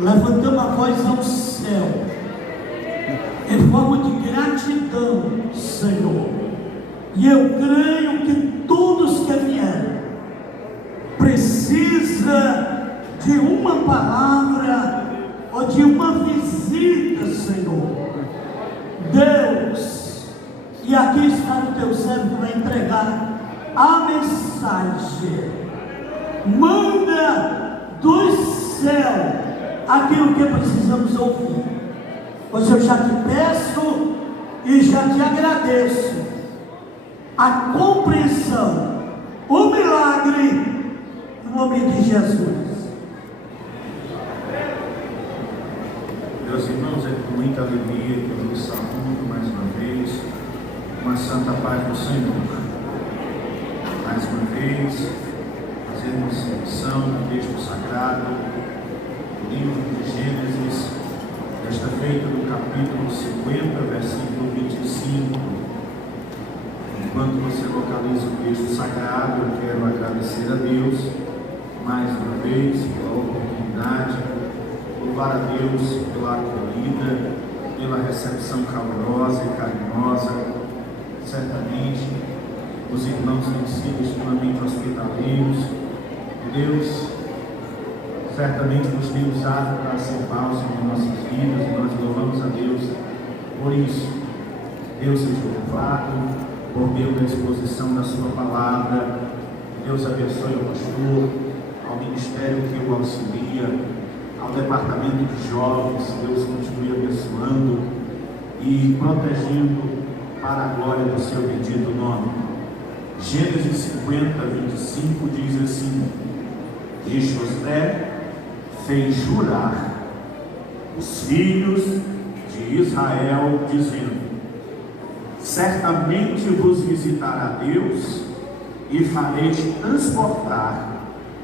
levantamos a voz ao céu, em forma de gratidão, Senhor. E eu creio que todos que vieram precisa de uma palavra ou de uma visita, Senhor. Deus, e aqui está o teu servo que vai entregar a mensagem. Manda do céu aquilo que precisamos ouvir. Pois eu já te peço e já te agradeço a compreensão, o milagre, no nome de Jesus. Meus irmãos, é com muita alegria que eu vos saúdo mais uma vez, uma santa paz do Senhor. Mais uma vez, fazemos menção do texto sagrado, do livro de Gênesis, desta feita no capítulo 50, versículo 25. Enquanto você localiza o texto sagrado, eu quero agradecer a Deus mais uma vez pela oportunidade, louvar a Deus pela acolhida, pela recepção calorosa e carinhosa. Certamente os irmãos têm sido extremamente hospitaleiros, e Deus certamente nos tem usado para ser bálsamo em nossas vidas, e nós louvamos a Deus por isso. Deus seja louvado por meio da exposição da sua palavra. Deus abençoe o pastor, ao ministério que o auxilia, ao departamento de jovens. Deus continue abençoando e protegendo para a glória do seu bendito nome. Gênesis 50, 25 diz assim: e José fez jurar os filhos de Israel, dizendo: certamente vos visitará Deus, e farei transportar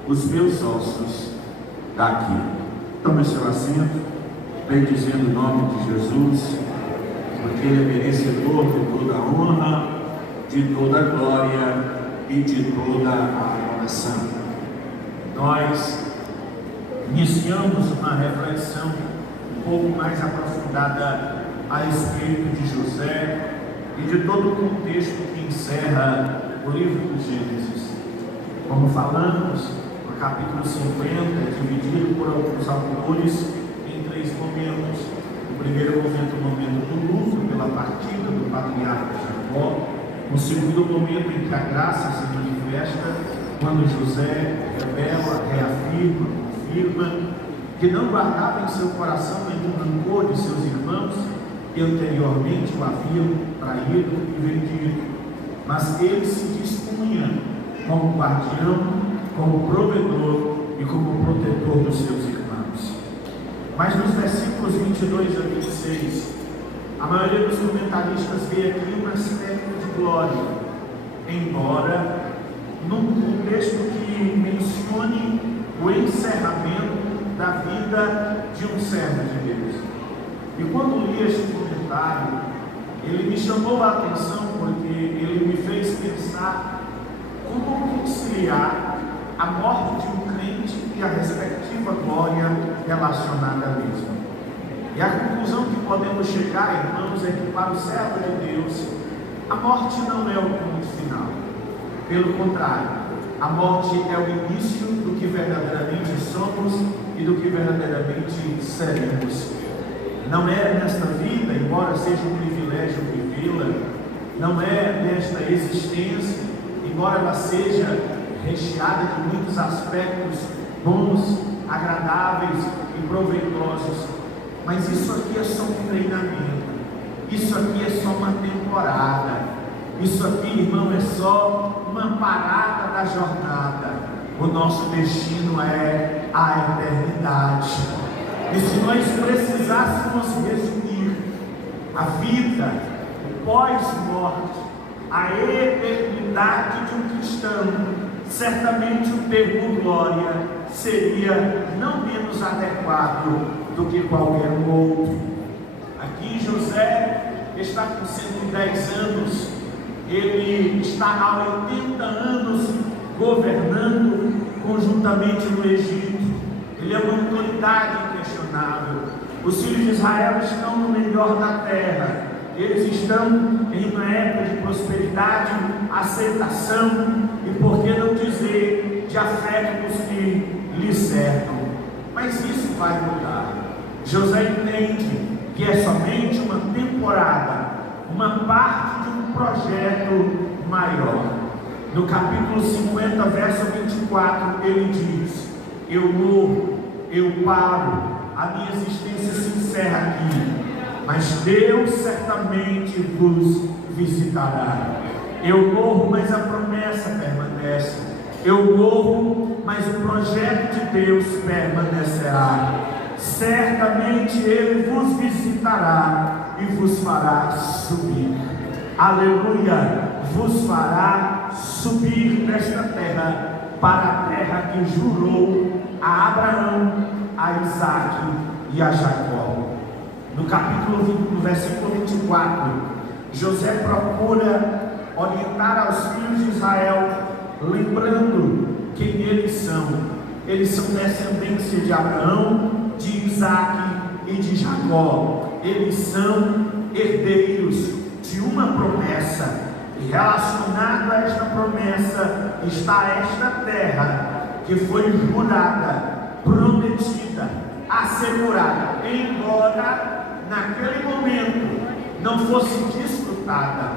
os meus ossos daqui. Tome seu assento, bendizendo o nome de Jesus, porque Ele é merecedor de toda a honra, de toda a glória e de toda a adoração. Nós iniciamos uma reflexão um pouco mais aprofundada a respeito de José e de todo o contexto que encerra o livro de Gênesis. Como falamos, o capítulo 50 é dividido por alguns autores em três momentos. O primeiro momento, o momento do luto pela partida do patriarca Jacó. O segundo momento em que a graça se manifesta, quando José revela, reafirma, confirma que não guardava em seu coração nenhum rancor de seus irmãos que anteriormente o haviam traído e vendido, mas ele se dispunha como guardião, como provedor e como protetor dos seus irmãos. Mas nos versículos 22 a 26, a maioria dos comentaristas vê aqui um aspecto de glória, embora num contexto que mencione o encerramento da vida de um servo de Deus. E quando li este comentário, ele me chamou a atenção, porque ele me fez pensar como conciliar a morte de um crente e a respectiva glória relacionada a mesma. E a conclusão que podemos chegar, irmãos, é que para o servo de Deus, a morte não é o ponto final. Pelo contrário, a morte é o início do que verdadeiramente somos e do que verdadeiramente seremos. Não é nesta vida, embora seja um privilégio vivê-la, não é nesta existência, embora ela seja recheada de muitos aspectos bons, agradáveis e proveitosos, mas isso aqui é só um treinamento, isso aqui é só uma temporada, isso aqui, irmão, é só uma parada da jornada. O nosso destino é a eternidade. E se nós precisássemos resumir a vida, o pós-morte, a eternidade de um cristão, certamente o termo glória seria não menos adequado do que qualquer outro. Aqui José está com 110 anos, ele está há 80 anos governando conjuntamente no Egito. Ele é uma autoridade inquestionável. inimaginável. Os filhos de Israel estão no melhor da terra. Eles estão em uma época de prosperidade, aceitação e, por que não dizer, de afeto dos que lhes cercam. Mas isso vai mudar. José entende que é somente uma temporada, uma parte de um projeto maior. No capítulo 50, verso 24, ele diz: eu morro, eu paro, a minha existência se encerra aqui, mas Deus certamente vos visitará. Eu morro, mas a promessa permanece. Eu morro, mas o projeto de Deus permanecerá. Certamente Ele vos visitará e vos fará subir. Aleluia! Vos fará subir desta terra para a terra que jurou a Abraão, a Isaque e a Jacó. No capítulo 20, no versículo 24, José procura orientar aos filhos de Israel, lembrando quem eles são. Eles são descendência de Abraão, de Isaque e de Jacó. Eles são herdeiros de uma promessa, e relacionado a esta promessa está esta terra que foi jurada, prometida, assegurada, embora naquele momento não fosse desfrutada,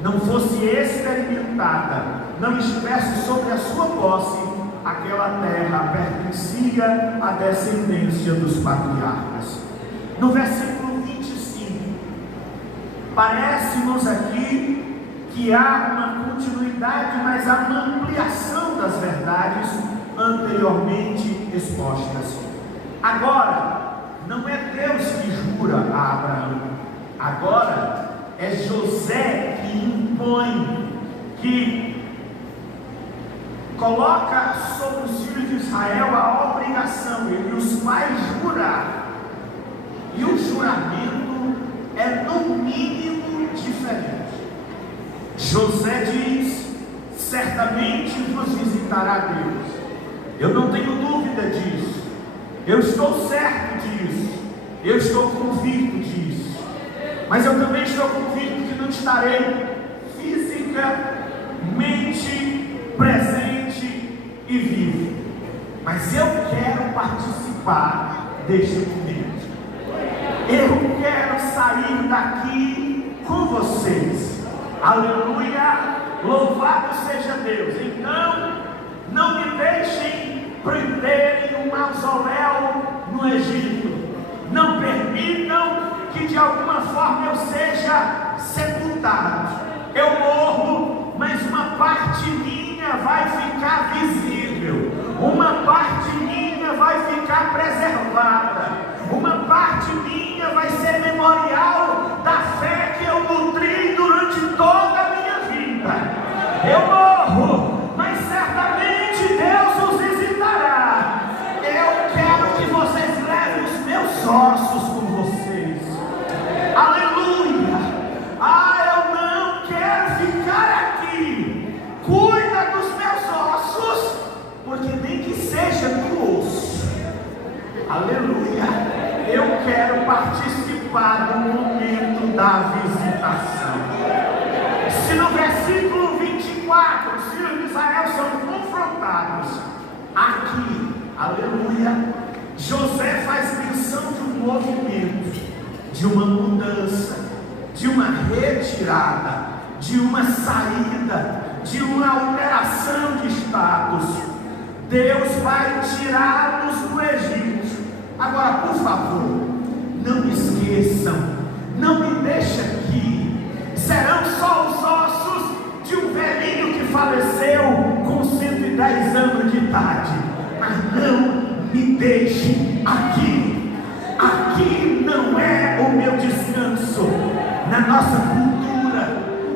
não fosse experimentada, não estivesse sobre a sua posse. Aquela terra pertencia à descendência dos patriarcas. No versículo 25, parece-nos aqui que há uma continuidade, mas há uma ampliação das verdades anteriormente expostas. Agora, não é Deus que jura a Abraão, agora é José que impõe, que coloca sobre os filhos de Israel a obrigação, ele os faz jurar, e o juramento é no mínimo diferente. José diz: certamente vos visitará Deus. Eu não tenho dúvida disso, eu estou certo disso, eu estou convicto disso, mas eu também estou convicto que não estarei fisicamente presente e vivo, mas eu quero participar deste momento. Eu quero sair daqui com vocês. Aleluia, louvado seja Deus. Então, não me deixem prender em um mausoléu no Egito. Não permitam que de alguma forma eu seja sepultado. Eu morro, mas uma parte minha vai ficar visível, uma parte minha vai ficar preservada, uma parte minha vai ser memorial da fé que eu nutri durante toda a minha vida. Eu morro, mas certamente Deus os visitará. Eu quero que vocês levem os meus ossos com vocês. Aleluia! Eu não quero ficar aqui. Cuida dos meus ossos, porque nem que seja do osso. Aleluia! Eu quero participar do momento da visitação. Se no versículo 24 os filhos de Israel são confrontados, aqui, aleluia, José faz menção de um movimento, de uma mudança, de uma retirada, de uma saída, de uma alteração de status. Deus vai tirá-los do Egito. Agora, por favor, não me esqueçam, não me deixem aqui. Serão só os ossos de um velhinho que faleceu com 110 anos de idade, mas não me deixem aqui. Aqui não é o meu descanso. Na nossa cultura,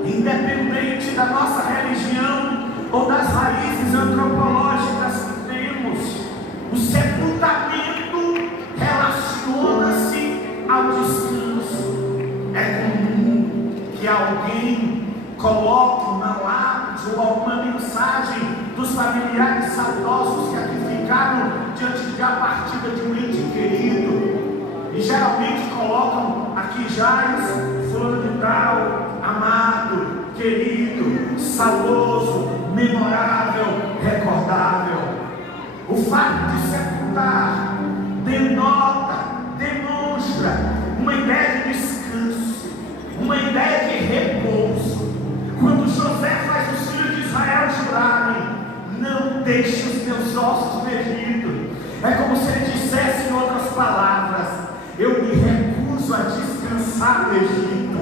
independente da nossa religião ou das raízes antropológicas que temos, o sepultamento relaciona-se ao descanso. É comum que alguém coloque uma lápide ou alguma mensagem dos familiares saudosos que aqui ficaram diante da partida de um ente querido. Jaz, fulano de tal, amado, querido, saudoso, memorável, recordável. O fato de sepultar demonstra uma ideia de descanso, uma ideia de repouso. Quando José faz os filhos de Israel jurarem: não deixe os teus ossos no Egito, é como se ele dissesse, em outras palavras: eu me recuso a descansar no Egito,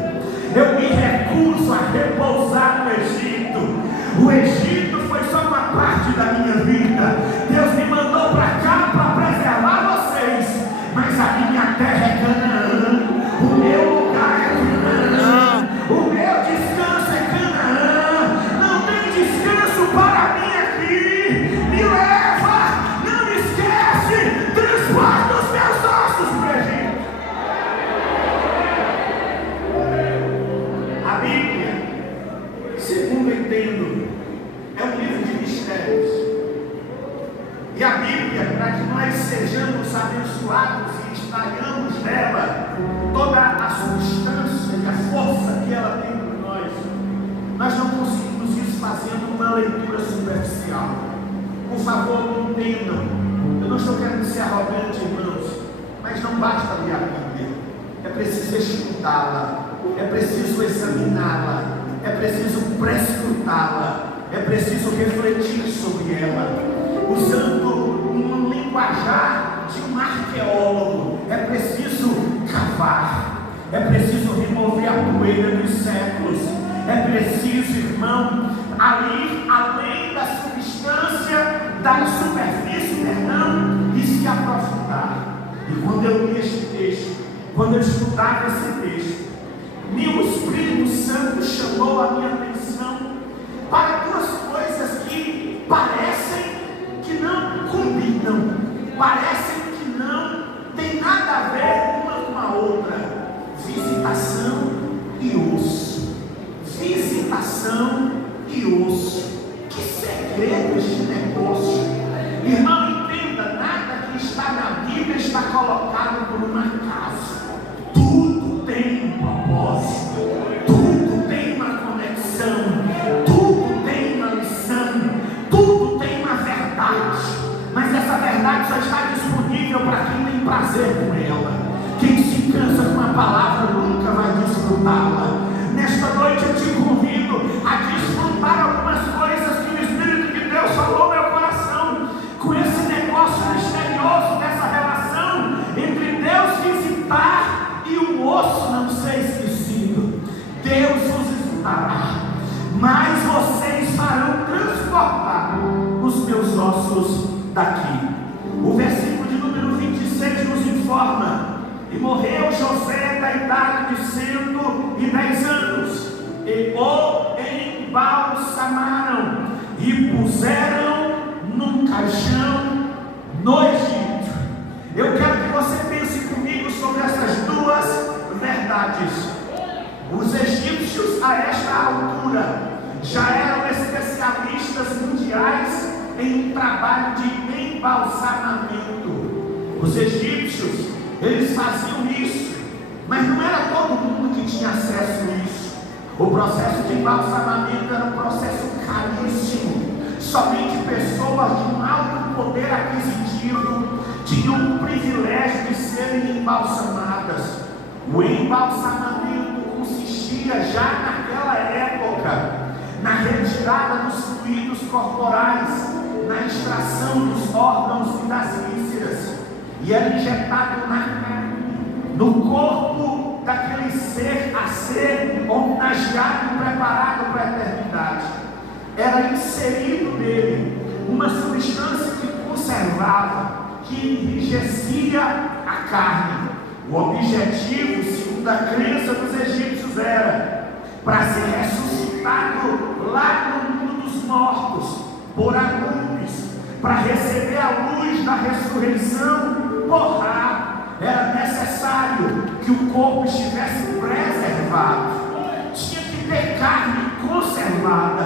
eu me recuso a repousar no Egito. O Egito foi só uma parte da minha vida. Deus me mandou para cá para preservar vocês, mas a minha terra é Canaã, o meu lugar é Canaã, o meu descanso é Canaã. Não tem descanso para mim aqui. Me leva, não me esquece, transporta os meus ossos para o Egito. A Bíblia, segundo eu entendo, é um livro de mistérios. E a Bíblia, para que nós sejamos abençoados e extraiamos dela toda a substância e a força que ela tem por nós não conseguimos isso fazendo uma leitura superficial. Por favor, me entendam. Eu não estou querendo ser arrogante, irmãos, mas não basta ler a Bíblia. É preciso estudá-la, é preciso examiná-la, é preciso prescrutá-la, é preciso refletir sobre ela, usando um linguajar de um arqueólogo. É preciso cavar, é preciso remover a poeira dos séculos, é preciso, irmão, ir além da substância, da superfície, e se aprofundar. E quando eu li este texto, quando eu estudava esse texto, o Espírito Santo chamou a minha atenção para duas coisas que parecem que não combinam, parecem que não tem nada a ver uma com a outra: visitação e osso. Visitação e osso. Que segredo este negócio! Irmão, entenda, nada que está na Bíblia está colocado por um acaso. Tudo tem um propósito, tudo tem uma conexão, tudo tem uma lição, tudo tem uma verdade. Mas essa verdade só está disponível para quem tem prazer com ela. Quem se cansa com a palavra nunca vai desfrutá-la. Nesta noite eu te convido a desfrutar algumas coisas que o Espírito de Deus falou no meu coração, com esse negócio misterioso dessa relação entre Deus visitar e o osso não ser esquecido. Deus vos visitará, mas vocês farão transportar os meus ossos daqui. O versículo de número 26 nos informa: e morreu José da idade de 110 anos, e o embalsamaram e puseram num caixão no Egito. Eu quero que você pense comigo sobre essas duas verdades. Os egípcios, a esta altura, já eram especialistas mundiais em trabalho de embalsamamento. Os egípcios, eles faziam isso, mas não era todo mundo que tinha acesso a isso. O processo de embalsamamento era um processo caríssimo. Somente pessoas de um alto poder aquisitivo tinham o privilégio de serem embalsamadas. O embalsamamento consistia já naquela época na retirada dos fluidos corporais, na extração dos órgãos e das vísceras, e era injetado na carne, no corpo daquele ser a ser homenageado e preparado para a eternidade. Era inserido nele uma substância que conservava, que enrijecia a carne. O objetivo, segundo a crença dos egípcios, era para ser ressuscitado lá no mundo dos mortos por Anubis, para receber a luz da ressurreição por Ra. Era necessário que o corpo estivesse preservado, tinha que ter carne conservada,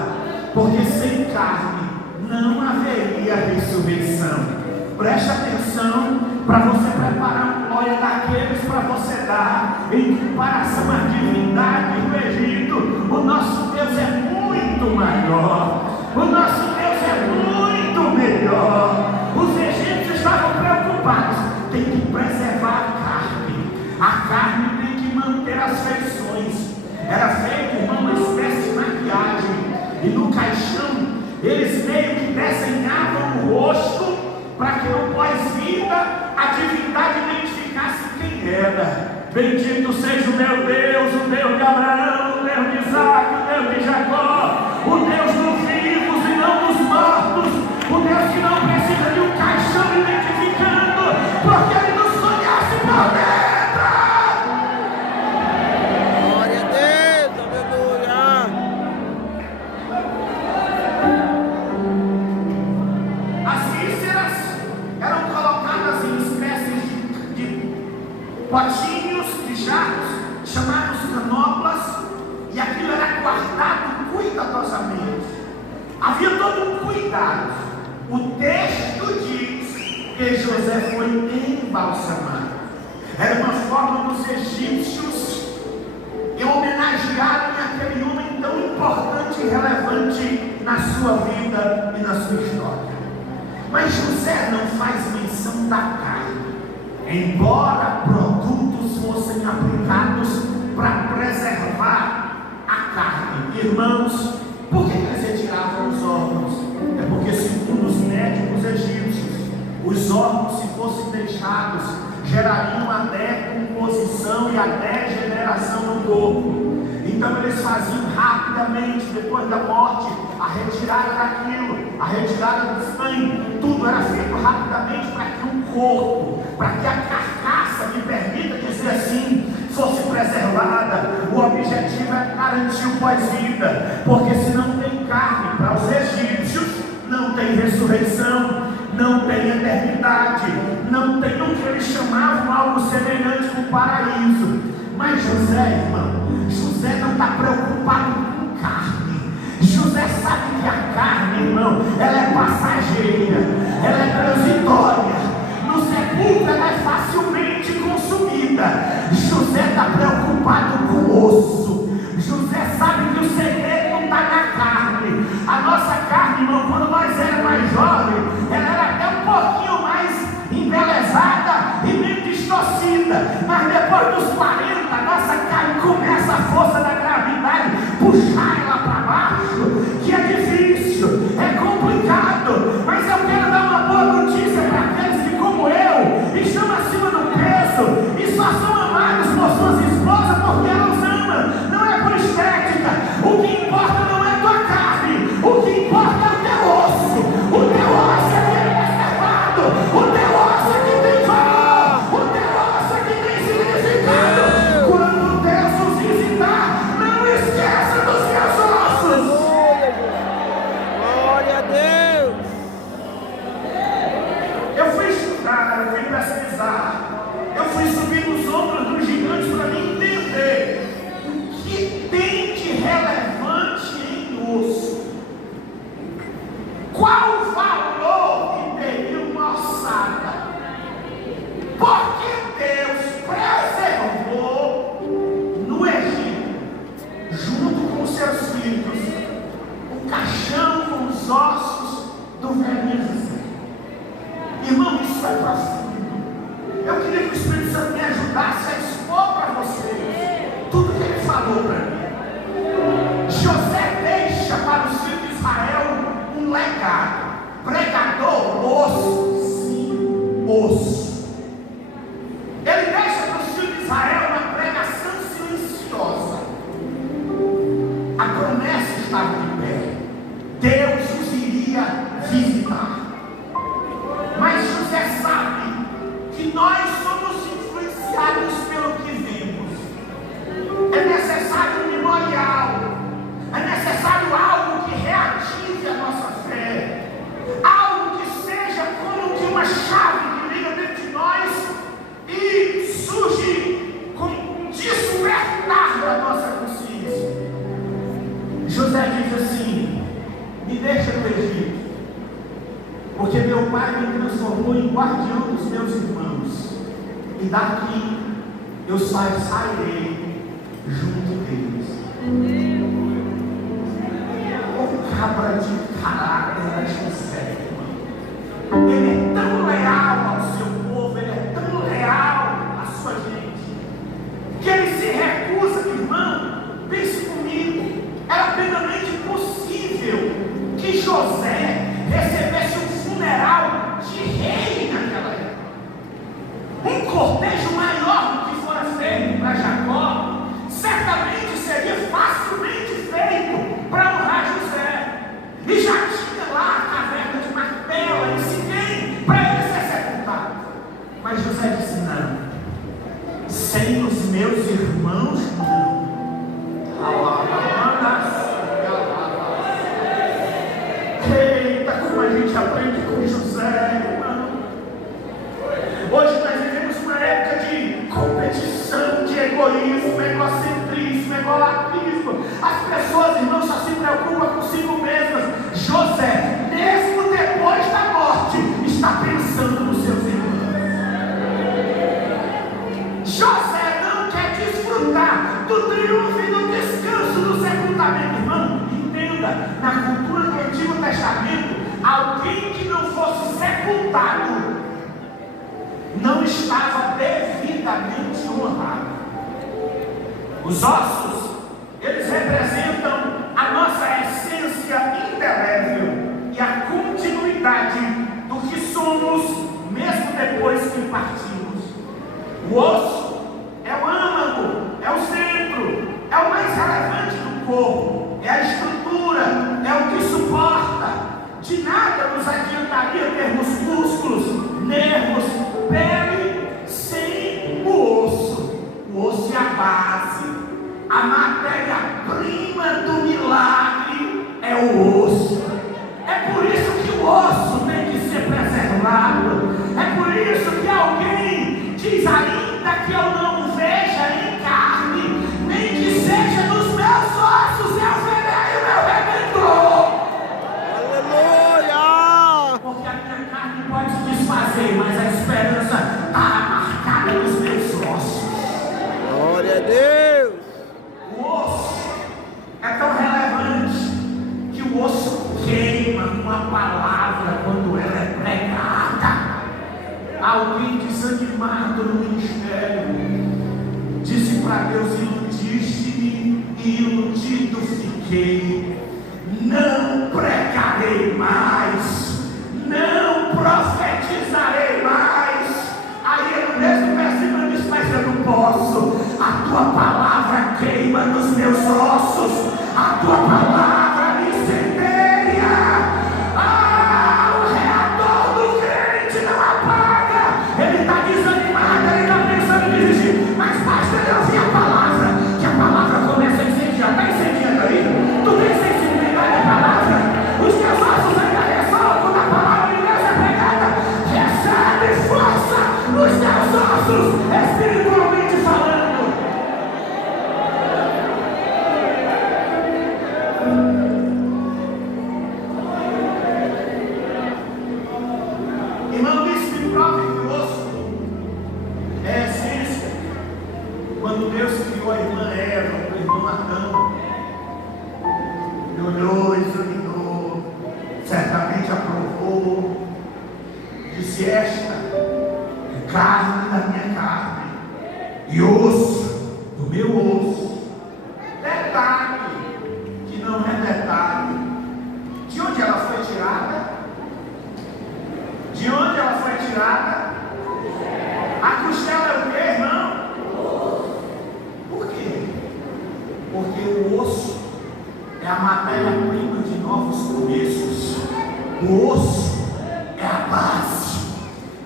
porque sem carne não haveria ressurreição. Preste atenção para você preparar um glória daqueles para você dar em comparação à divindade do Egito. O nosso Deus é muito maior, o nosso Deus é muito melhor. Os egípcios estavam preocupados, tem que preservar a carne tem que manter as feições. Era feito, irmão, uma espécie de maquiagem, e no caixão eles meio que desenhavam o rosto para que no pós-vida a divindade identificasse quem era. Bendito seja o meu Deus, o Deus de Abraão, o Deus de Isaac, o Deus de Jacó, o Deus dos vivos e não dos mortos, o Deus que não precisa de um caixão identificando, porque Ele nos conhece por dentro. Glória a Deus, aleluia. As vísceras eram colocadas em espécies de potinhos, de jarros, chamados canoplas, e aquilo era guardado cuidadosamente. Havia todo um cuidado. O texto diz que José foi embalsamado. Era uma forma dos egípcios homenagearem aquele homem tão importante e relevante na sua vida e na sua história. Mas José não faz menção da carne, embora produtos fossem aplicados para preservar a carne. Irmãos, por que eles retiravam os órgãos? É porque, segundo os médicos egípcios, os órgãos, se fossem deixados, gerariam a decomposição e a degeneração no corpo. Então eles faziam rapidamente, depois da morte, a retirada daquilo, a retirada do sangue. Tudo era feito rapidamente para que um corpo, para que a carcaça, me permita dizer assim, fosse preservada. O objetivo é garantir o pós-vida, porque se não tem carne para os egípcios, não tem ressurreição, não tem eternidade, não tem o que eles chamavam algo semelhante com o paraíso. Mas José, irmão, José não está preocupado com carne. José sabe que a carne, irmão, ela é passageira, ela é transitória. No sepulcro ela é facilmente consumida. José está preocupado com o osso. José sabe que o segredo não está na carne. A nossa carne, irmão, quando nós éramos mais jovens, ela era até um pouquinho mais embelezada e meio distorcida. Mas depois dos 40, a nossa carne começa a força da gravidade puxar ela para baixo, que é difícil, é complicado. Mas eu quero dar uma boa notícia para aqueles que, como eu, estão acima do peso e só são amados por suas esposas porque elas amam. Não é por estética. O que importa não é a tua carne, o que importa é o teu osso. O teu osso é que é preservado, o teu osso é que tem valor, o teu osso é que tem significado. Quando Deus nos visitar, não esqueça dos seus ossos. Glória a Deus. Eu fui estudar, eu fui pesquisar, eu fui subir nos ombros dos gigantes para me entender o que tem de relevante em osso. Qual o valor que teria uma ossada? Porque Deus preservou no Egito, junto com seus filhos, o caixão com os ossos do velhinho José. Irmão, isso é profundo. Eu queria que o Espírito Santo me ajudasse a expor para vocês tudo que ele falou para mim. José deixa para os filhos de Israel um legado. Pregador, osso, sim, osso. Ele deixa para os filhos de Israel uma pregação silenciosa. A promessa estava de pé. Deus os iria visitar. Mas José sabe que nós somos influenciados pelo que vemos. É necessário um memorial. É necessário algo que reative a nossa fé. Algo que seja como que uma chave que liga dentro de nós e surge com um despertar da nossa consciência. José diz assim: me deixa no Egito, porque meu pai me transformou em guardião dos meus irmãos, e daqui eu sairei junto deles. O cabra de caráter era José, irmão. Ele é tão leal ao seu povo, ele é tão leal à sua gente, que ele se recusa, irmão. Pense comigo, era plenamente possível que José recebesse um funeral de rei naquela época. Um cortejo maior do que fora feito para Jacó, certamente seria facilmente feito para honrar José. E já tinha lá a caverna de Macpela em Siquém para ele ser sepultado. Mas José disse: não, sem os meus irmãos, não. Eita, como a gente aprende com José, irmão. Hoje nós vivemos uma época de competição, de egoísmo, egocentrismo, egolatrismo. As pessoas, irmãos, só se preocupam consigo mesmas. José, mesmo depois da morte, está pensando nos seus irmãos. José não quer desfrutar do triunfo e do descanso do sepultamento. Irmão, entenda, na cultura do Antigo Testamento, alguém que não fosse sepultado não estava devidamente honrado. Os ossos, eles representam a nossa essência indelével e a continuidade do que somos mesmo depois que partimos. O osso é o âmago, é o centro, é o mais relevante do corpo, é a estrutura, é o que suporta. De nada nos adiantaria termos músculos, nervos, pele sem o osso. O osso é a base, a matéria-prima do milagre é o osso. É por isso que o osso tem que ser preservado. É por isso que alguém diz: ainda que eu não veja em carne, nem que seja nos meus ossos, eu verei o meu Redentor. Aleluia! Porque a minha carne pode se desfazer, mas a esperança está marcada nos meus ossos. Glória a Deus! O osso é tão relevante que o osso queima com a palavra quando ela é pregada. Alguém desanimado no ministério disse para Deus: iludiste-me e iludido fiquei. Não pregarei mais, não profetizarei mais. Aí ele no mesmo versículo diz: mas eu não posso. A tua palavra queima nos meus ossos, a tua palavra me incendeia. O reator do crente não apaga. Ele está desanimado, ele está pensando em desistir. Mas basta ele ouvir a palavra, que a palavra começa a incendiar. Está incendiando aí? Tu vem sensibilidade à palavra? Os teus ossos ainda ressoam quando a palavra de Deus é pregada. Recebe força nos teus ossos, espiritualmente falando. Irmão, isso me prova que o osso é a essência. Quando Deus criou a irmã Eva, o irmão Adão, ele olhou, examinou, certamente aprovou, disse: esta é carne da minha carne e osso do meu osso. Detalhe, que não é detalhe, de onde ela foi tirada? De onde ela foi tirada? A costela é o que, irmão? Por quê? Porque o osso é a matéria-prima de novos começos. O osso é a base.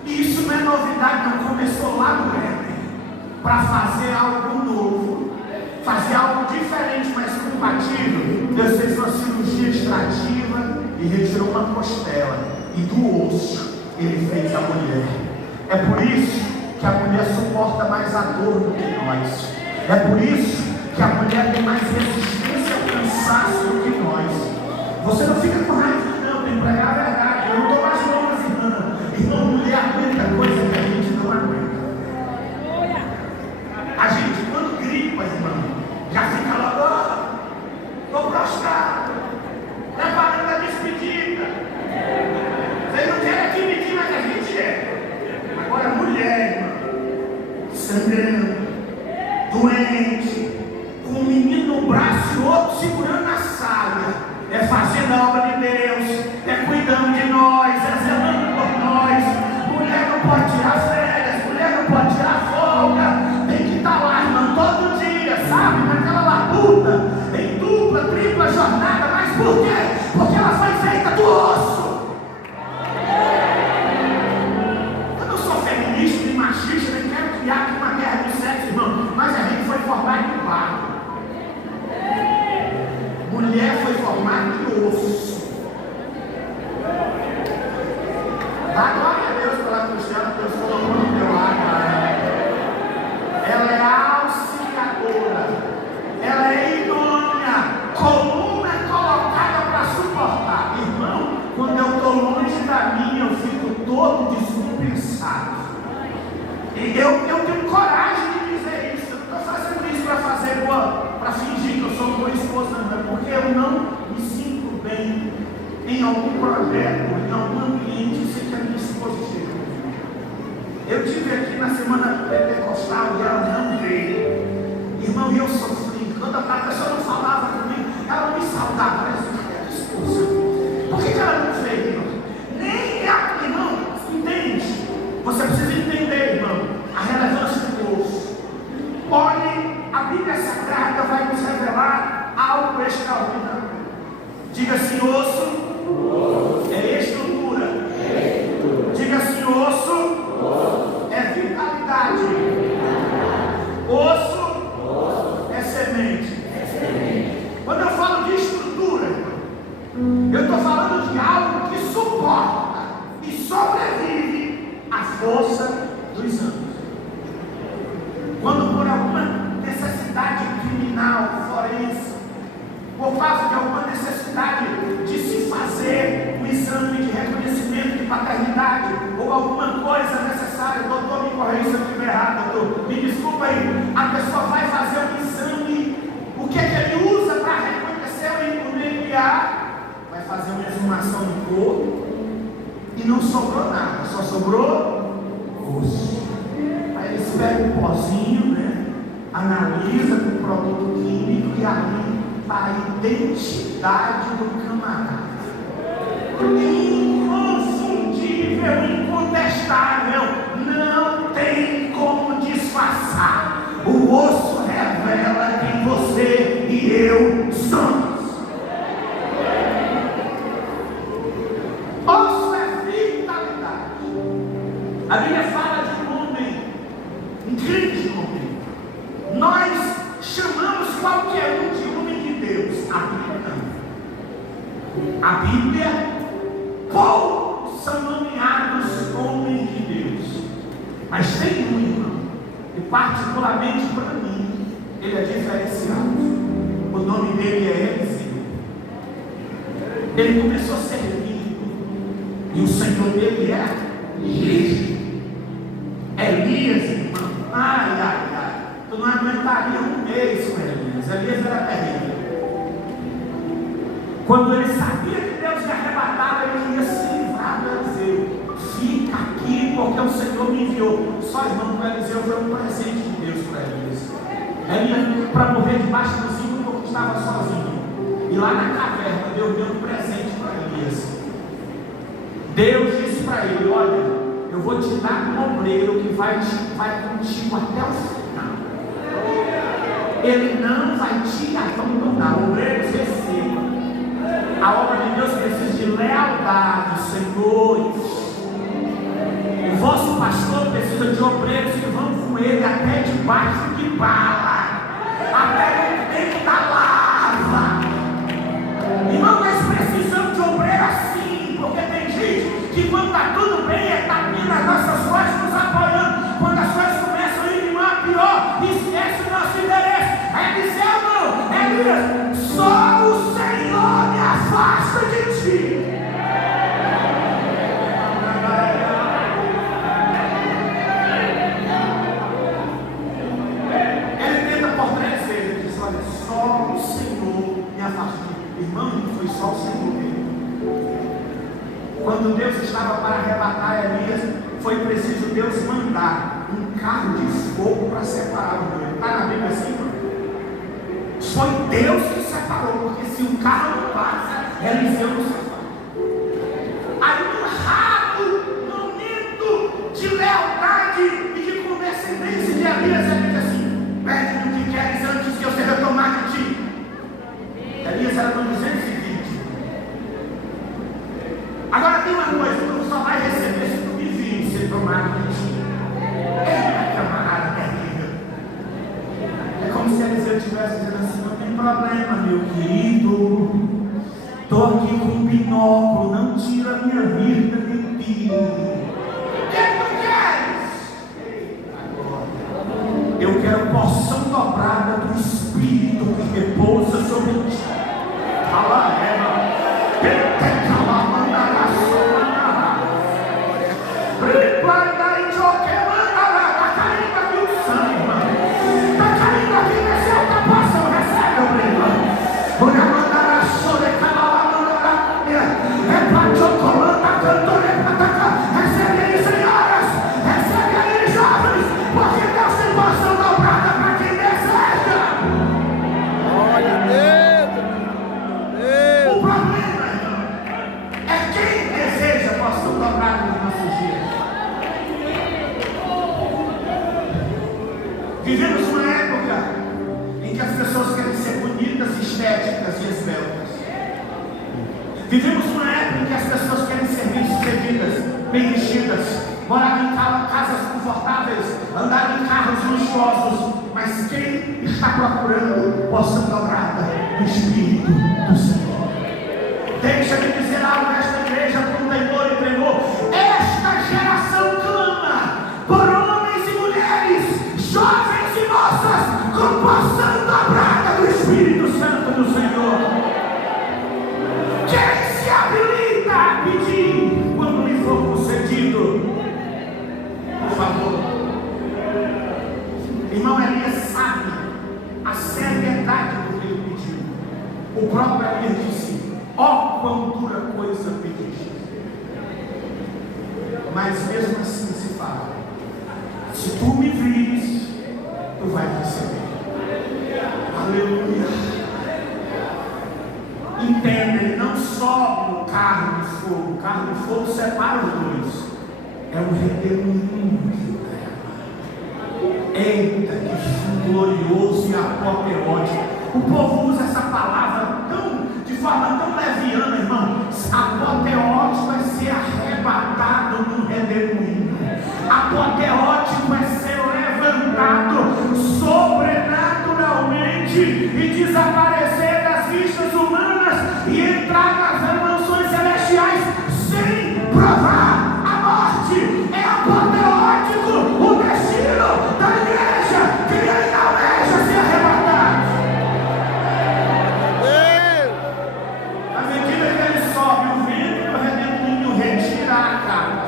E isso não é novidade, não. Começou lá no Éden, para fazer algo novo, fazer algo diferente, mas compatível. Deus fez uma cirurgia extrativa e retirou uma costela, e do osso ele fez a mulher. É por isso que a mulher suporta mais a dor do que nós. É por isso que a mulher tem mais resistência ao cansaço do que nós. Você não fica com raiva, não, tem que pregar a verdade. Eu não estou mais longe, irmão. Irmão, mulher aguenta coisa que a gente não aguenta. sangrando, doente, com um menino no braço e outro segurando a saia. É fazendo a obra de Deus, é cuidando de nós, é zelando por nós. Mulher não pode tirar férias, mulher não pode tirar folga, tem que estar lá, irmão, todo dia, sabe, naquela labuta, em dupla, tripla jornada. Mas por quê? Porque ela foi feita do osso. Eu não sou feminista, nem machista, nem quero criar aqui uma guerra de sexo, irmão, mas a gente foi formado de barro. Mulher foi formada de osso. Dá glória a Deus pela Cristiana, Deus colocou no teu lado. Ela é auxiliadora, ela é idônea, coluna colocada para suportar. Irmão, quando eu estou longe da minha, eu fico todo descompensado. E eu tenho coragem de dizer isso. Eu não estou fazendo isso para fingir que eu sou uma boa esposa, não, porque eu não me sinto bem em algum projeto, em algum ambiente sem que a minha esposa esteja. Eu estive aqui na semana pentecostal e ela não veio. Irmão, e eu sofri. Quando a pessoa não falava comigo, ela não me saudava. Ela disse: cadê a tua esposa? Por que ela não veio, irmão? Nem a, irmão, entende? Você precisa entender, irmão, a relevância do osso. Olhe, a Bíblia Sagrada vai nos revelar algo extraordinário. Diga assim: osso é estrutura. Diga assim: osso é vitalidade. Osso é semente. Quando eu falo de estrutura, eu estou falando de algo que suporta e sobrevive à força dos anos. Quando por alguma necessidade criminal, forense, por causa de alguma necessidade de se fazer um exame de reconhecimento de paternidade, ou alguma coisa necessária, doutor, me corrija se eu estiver errado, doutor, me desculpa aí, a pessoa vai fazer um exame, o que ele usa para reconhecer o DNA? Vai fazer uma exumação no corpo e não sobrou nada, só sobrou osso. Aí eles pegam um pozinho, né? Analisa com produto químico e ali a identidade do camarada. Inconfundível, incontestável, não tem como disfarçar. O osso revela quem você e eu somos. Osso é vitalidade. A Bíblia fala de um homem, um grande homem. Nós chamamos qualquer um de homem de Deus. A Bíblia não. A Bíblia, poucos são nomeados homens de Deus. Mas tem um, irmão, e particularmente para mim, ele é diferenciado. O nome dele é Eliseu. Ele começou a servir, e o Senhor dele é Elias, irmão. Ai, ai, ai. Tu não aguentaria um mês com Elias. Elias era terrível. Quando ele sabia que Deus ia arrebatar, ele ia se livrar do Eliseu. Fica aqui porque o Senhor me enviou. Só, irmão, o Eliseu foi um presente de Deus para Elias. Elias, para morrer debaixo do zinco, porque estava sozinho. E lá na caverna, Deus deu um presente para Elias. Deus disse para ele: olha, eu vou te dar um obreiro que vai contigo até o final. Ele não vai te abandonar. Obreiros, receba. A obra de Deus precisa de lealdade, senhores. O vosso pastor precisa de obreiros que vão com ele até debaixo de bala, até no tempo da lava. Irmão, nós precisamos de obreiro assim, porque tem gente que quando está tudo bem, está aqui nas nossas costas nos apoiando. Quando as coisas começam a ir de mal a pior, esquece o nosso endereço. É Eliseu não, é Elias. Só o Senhor me afasta de ti. Ele tenta por 3 vezes. Ele diz: olha, só o Senhor me afasta de ti. Irmão, não foi só o Senhor mesmo. Quando Deus estava para arrebatar Elias, foi preciso Deus mandar um carro de fogo fogo para separar o noivo. Está na Bíblia assim, não? Foi Deus que separou, porque se o carro não passa, Eliseu não separa. Aí um raro momento de lealdade e de condescendência de Elias, ele diz assim: pede-me o que queres antes que eu seja tomado de ti. Elias era no 220. Agora tem uma coisa, tu só vai receber se tu me vir ser tomado de ti. É, camarada terrível. É como se Eliseu estivesse dizendo assim: não tem problema, meu querido, estou aqui com um binóculo, não tira a minha vida de ti. O que tu queres? Eu quero porção dobrada do Espírito que repousa sobre ti. Fala, Eva. Vivemos uma época em que as pessoas querem ser bonitas, estéticas e esbeltas. Vivemos uma época em que as pessoas querem ser bem-sucedidas, bem vestidas, morar em casas confortáveis, andar em carros luxuosos. Mas quem está procurando porção dobrada do Espírito do Senhor? Deixa-me dizer algo nesta igreja com temor e tremor. Esta geração clama por homens e mulheres, jovens e moças, com porção dobrada do Espírito Santo do Senhor. Quem se habilita a pedir quando lhe for concedido? Por favor. Irmão, Elias sabe a seriedade do que ele pediu. O próprio Elias disse: ó, quão dura coisa pediste. Mas mesmo assim se fala: se tu me vires, tu vai receber. Aleluia. Entenda, ele não sobe no carro de fogo. O carro de fogo separa os dois. É um redemoinho que leva. Eita, que fim glorioso e apoteótico. O povo usa essa palavra de forma tão leviana, irmão. Apoteótico é ser arrebatado num redemoinho. Apoteótico é ser levantado sobrenaturalmente e desaparecer das vistas humanas e entrar nas mansões celestiais sem provar a morte. É apoteótico o destino da igreja que ainda almeja ser arrebatado. À medida que ele sobe, o vento do redemoinho retira a capa,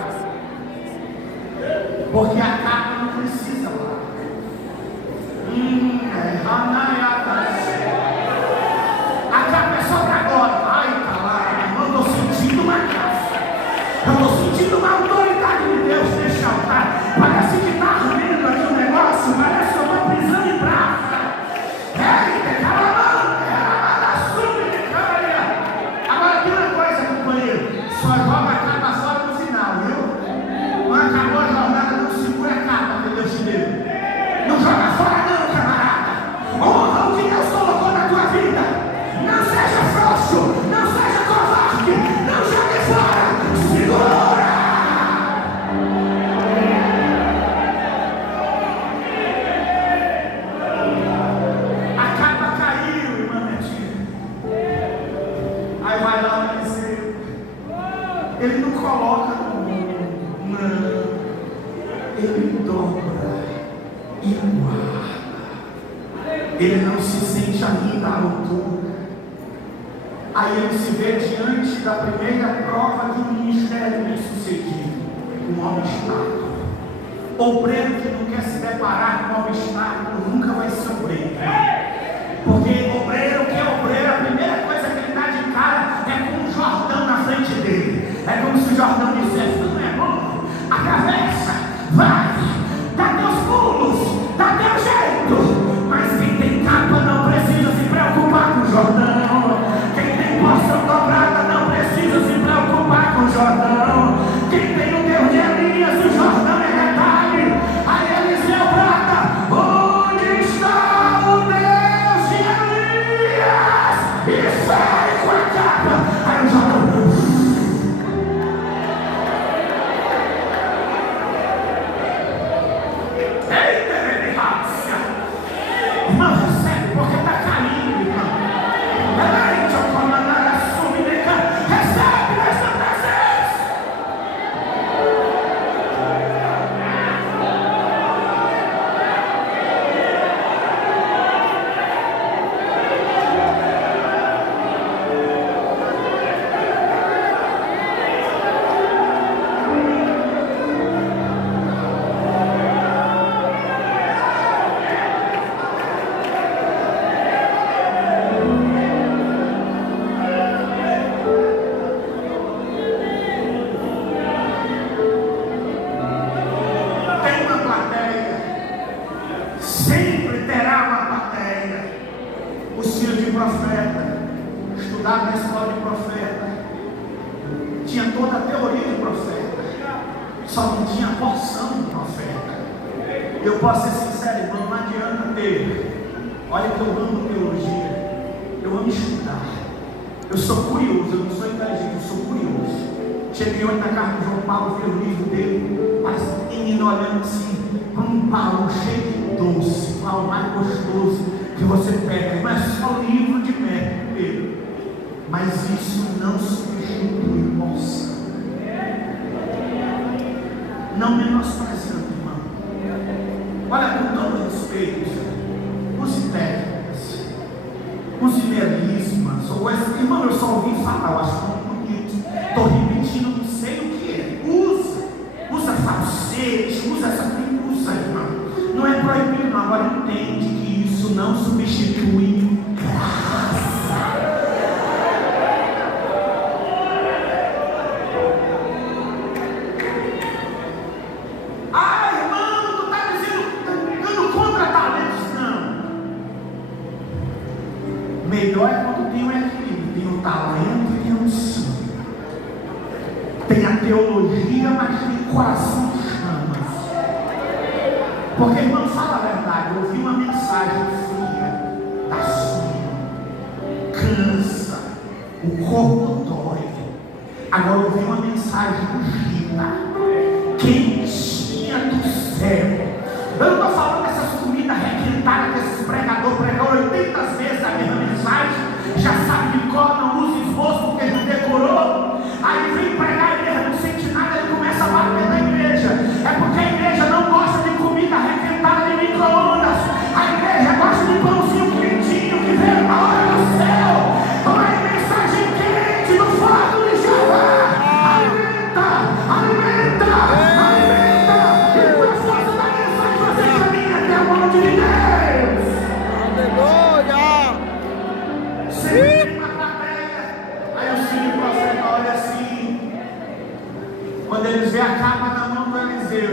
porque a capa não precisa lá. A capa é só para agora. Ai, tá lá, eu estou sentindo uma graça. Eu estou sentindo uma autoridade de Deus neste altar. Parece que está arrumando aqui um negócio. Parece que eu estou pisando em braça. Agora tem uma coisa, companheiro. Só joga a capa fora no final, viu? Não acabou a jornada, não segura a capa que Deus te deu. Não joga fora não, camarada. Honra o que Deus colocou na tua vida. Não seja frouxo, não seja covarde, não jogue fora. Segura. A capa caiu, irmã Netinha. Aí vai lá e dizer: ele não coloca no mundo, não. Ele dobra e guarda. Ele não se sente ainda à altura. Aí ele se vê diante da primeira prova de um ministério bem sucedido, um obstáculo. Obreiro que não quer se deparar com obstáculo nunca vai ser obreiro. Porque obreiro que é obreiro, a primeira coisa que ele dá de cara é com o Jordão na frente dele. É como se o Jordão dissesse: não é bom, atravessa, vai, dá teus pulos, sempre terá uma plateia. Os filhos de profeta, estudado na escola de profeta, tinha toda a teoria de profeta, só não tinha a porção de profeta. Eu posso ser sincero, irmão, não adianta ter. Olha que eu amo teologia, eu amo estudar, eu sou curioso, eu não sou inteligente, eu sou curioso. Cheguei hoje na casa de João Paulo, vi o livro dele, parece um menino olhando assim, um Paulo cheio de doce, Paulo mais gostoso que você pega, não é só livro de método dele, mas isso não substitui moça. Não menosprezando, irmão. Olha, com todo respeito, use técnicas, use melismas, ou essa, irmão, eu só ouvi falar, eu acho muito bonito, estou repetindo, não sei o que é. Usa falsete, usa essa coisa, usa, irmão. Não é proibido, não. Agora entende que isso não substitui graça. Ah, irmão, tu está dizendo contra talentos? Não. Melhor é quando tem o equilíbrio, tem o talento e tem a unção. Tem a teologia, mas tem coração chamas. Porque, irmão, fala a verdade, eu ouvi uma mensagem fria, da sono, cansa, o corpo dói. Agora eu ouvi uma mensagem ungida, quentinha do céu. Eu não estou falando dessas comidas requentadas que esses pregadores pregaram 80 vezes a mesma mensagem, já sabe de cor, não usa esforço porque não decorou. Aí vem pregar a igreja, não sente nada, ele começa a bater na igreja. É porque a igreja não gosta de comida requentada de micro-ondas. A igreja gosta de pãozinho quentinho que veio na hora do céu. Uma mensagem quente do forno de Jeová. Alimenta, alimenta, alimenta. E com a força da mensagem você caminha até a mão de Deus. Aleluia. Sempre tem uma plateia. Aí o filho do profeta olha assim. Quando eles vê a capa na mão do Eliseu,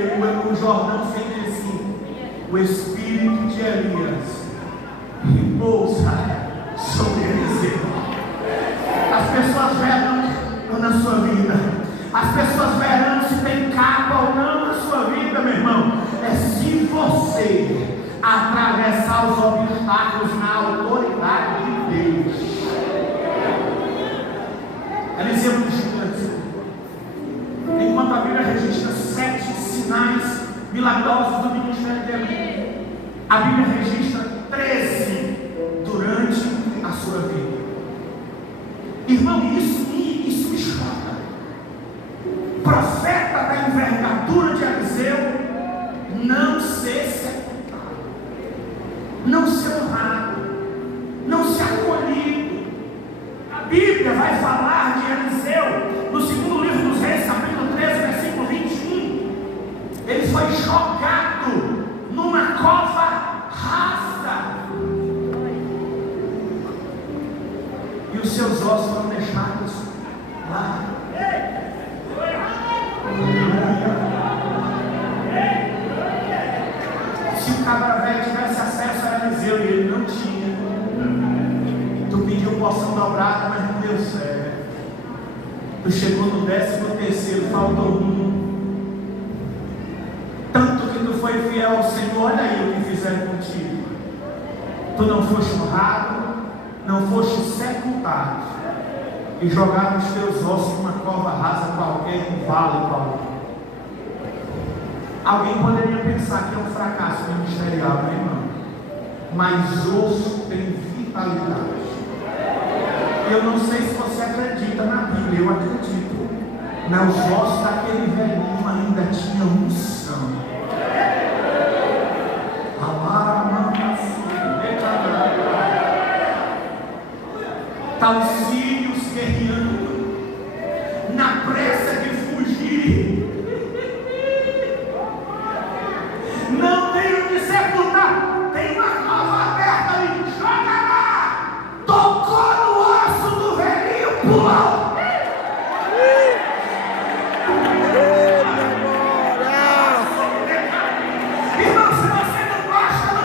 o Jordão fez assim: o espírito de Elias repousa sobre Eliseu. As pessoas verão na sua vida, as pessoas verão se tem capa ou não na sua vida, meu irmão. É se você atravessar os obstáculos na autoridade de Deus. Eliseu no gigante. Enquanto a Bíblia registra 7 sinais milagrosos do ministério de Elias, a Bíblia registra 13 durante a sua vida. Irmão, isso me choca. Profeta da envergadura de Eliseu não ser sepultado, não ser honrado, não ser acolhido. A Bíblia vai falar de Eliseu no segundo livro dos Reis, capítulo 13, versículo 21. Ele foi jogado numa cova rasa e os seus ossos foram deixados lá. Se o cabra velho tivesse acesso a Eliseu e ele não tinha, tu pediu porção dobrada, mas não deu certo. Tu chegou no 13º, faltou um. Tanto que tu foi fiel ao Senhor, olha aí o que fizeram contigo. Tu não foste honrado, não foste sepultado, e jogaram os teus ossos numa cova rasa qualquer, um vale qualquer. Alguém poderia pensar que é um fracasso ministerial, né, irmão? Mas osso tem vitalidade. Eu não sei se você acredita na Bíblia, eu acredito. Mas os ossos daquele velhinho ainda tinham unção. Está os filhos guerreando na pressa de fugir. Não tem o que sepultar, tem uma cova aberta ali, joga lá. Tocou no osso do velhinho, pulou. Irmão, se você não gosta, não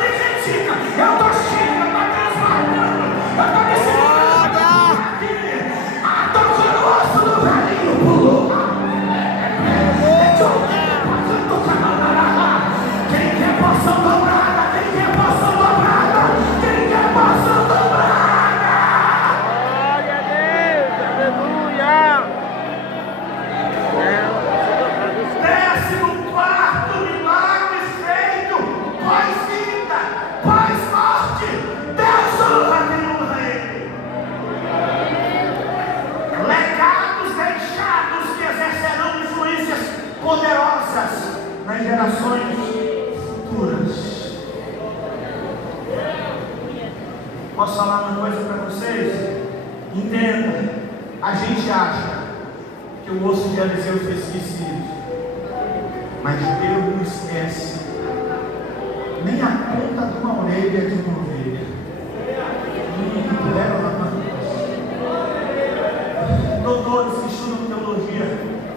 paz forte, Deus honra quem honra Ele. Legados deixados que exercerão influências poderosas nas gerações futuras. Posso falar uma coisa para vocês? Entenda, a gente acha que o osso de Eliseu foi esquecido, mas Deus não esquece nem a ponta de uma orelha de uma ovelha. Doutores que estudam teologia,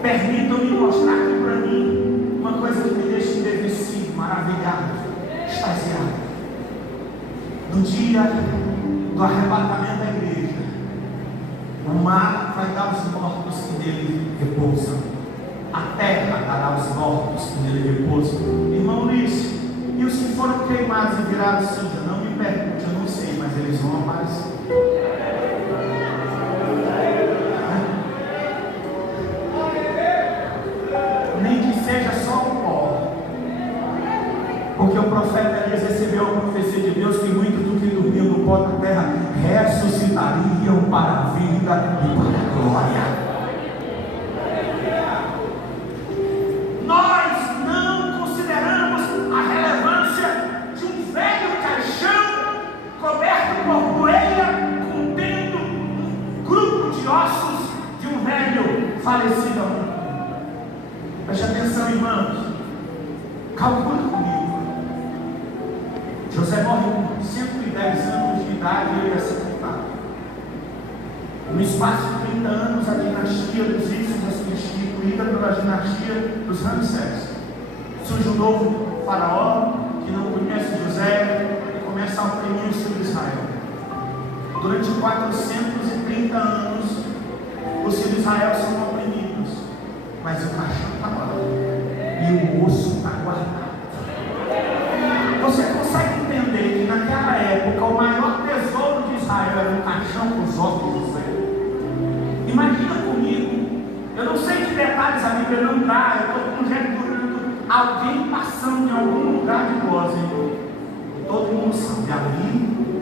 permitam-me mostrar aqui para mim uma coisa que me deixa embevecido, maravilhado, extasiado. No dia do arrebatamento da igreja, o mar vai dar os mortos que nele repousam, a terra dará os mortos que nele repousam. Irmão Luiz, e os que foram queimados e virados cinza? Não me pergunte, eu não sei, mas eles vão aparecer. Nem que seja só o pó, porque o profeta Elias recebeu a profecia de Deus que muitos do que dormiam no pó da terra ressuscitariam para a vida e para a glória. Nós não consideramos a relevância de um velho caixão coberto por poeira, contendo um grupo de ossos de um velho falecido. Preste atenção, irmãos. Calcule comigo. José morre com 110 anos de idade e ele é sepultado. No espaço de 30 anos, a dinastia dos Ícios é substituída pela dinastia dos Ramsés. Surge um novo faraó que não conhece José e começa a oprimir o sul de Israel. Durante 430 anos, os filhos de Israel são oprimidos, mas o caixão está lá e o osso está guardado. Você consegue entender que naquela época o maior tesouro de Israel era um caixão com os ossos de José? Imagina comigo, eu não sei que detalhes a Bíblia não dá, eu estou conjecturando alguém passando em algum lugar de Gósen. Todo mundo sabe, ali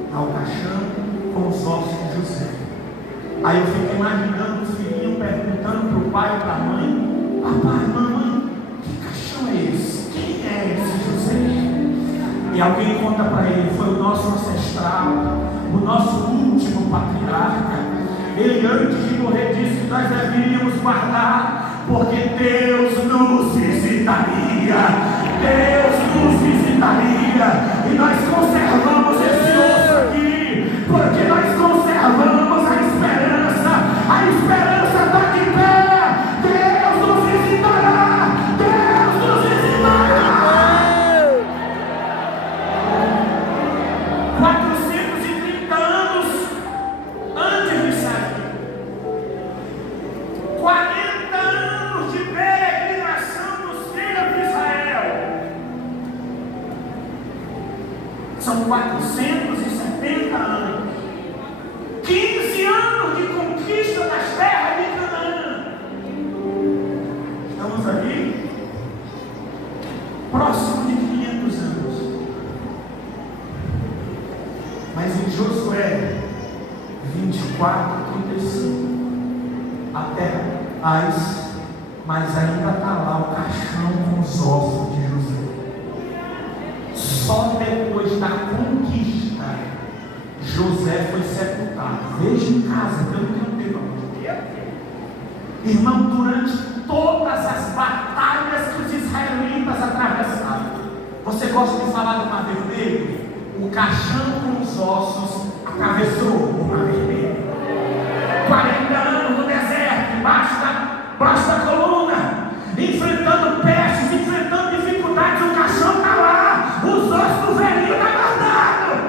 está o caixão com os ossos de José. Aí eu fico imaginando o filhinho perguntando para o pai ou para a mãe: papai, mamãe, que caixão é esse? Quem é esse José? E alguém conta para ele: foi o nosso ancestral, o nosso último patriarca. Ele, antes de morrer, disse que nós deveríamos guardar, porque Deus nos visitaria. Deus nos visitaria. E nós conservamos esse osso aqui, porque nós conservamos a esperança. A esperança está de pé. Deus nos visitará. Deus nos visitará. 430 anos antes de sair, 40 anos de peregrinação dos filhos de Israel, são 470 anos, 15 anos de conquista das terras de Canaã. Estamos aqui próximo de 500 anos. Mas em Josué 24:35, a terra mas ainda está lá o caixão com os ossos de José. Só depois da conquista José foi sepultado. Veja em casa, que eu não tenho tempo. Irmão, durante todas as batalhas que os israelitas atravessaram, você gosta de falar do Mar Vermelho? O caixão com os ossos atravessou o Mar Vermelho. 40 anos no deserto, embaixo da coluna, enfrentando pestes, enfrentando dificuldades. O caixão está lá, os ossos do velhinho estão guardados.